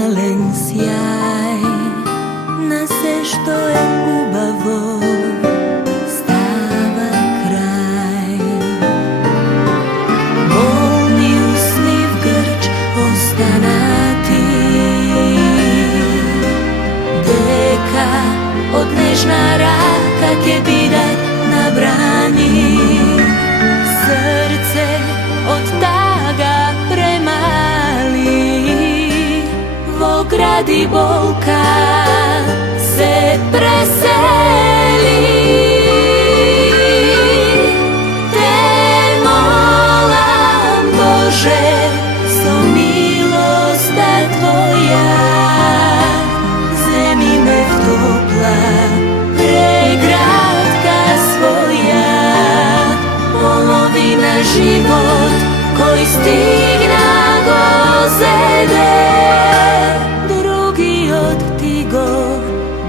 мален сјај на се што е убаво става крај. Болни усни в грч останати, дека од нежна рака ќе бидат набрани. Срце од тага премали, во гради болка се пресели. Те молам, Боже, со милоста Твоја, земи ме в топла преградка своја, половина живот кој стигна го зеде, другиот ти го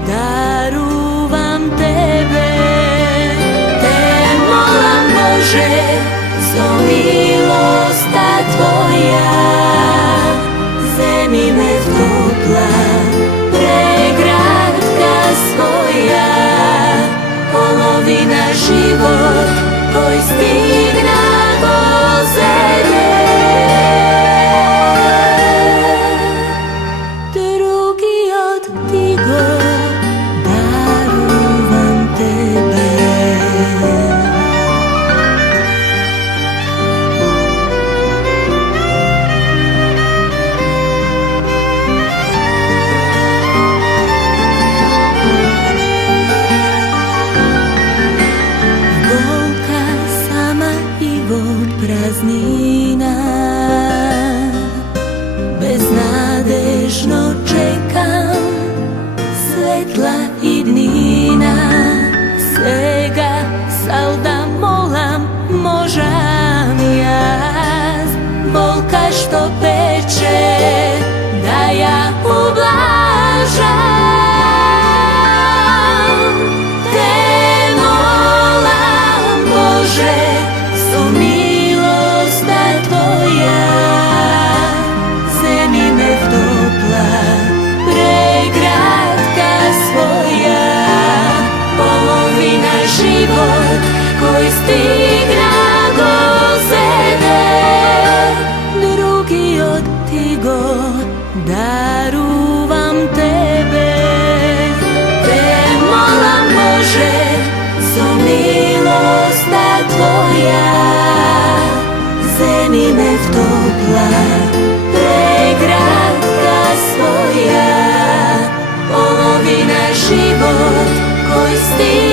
дарувам Тебе. Те молам, Боже, со милоста Твоја, земи ме в топла преградка своја, половина живот кој стигна го зеде, другиот ти го дарувам Тебе. Болка сама и во празнина, безнадежно чекам светла иднина. Сега сал да молам, можам јас, болка што пече да ја ублажам. Те молам, Боже, со милоста Твоја, земи ме в топла преградка своја, половина живот кој стигна го зеде, другиот ти го дарувам Тебе. Те молам, Боже, со милоста Твоја, земи ме в топла преградка своја, половина живот кој стигна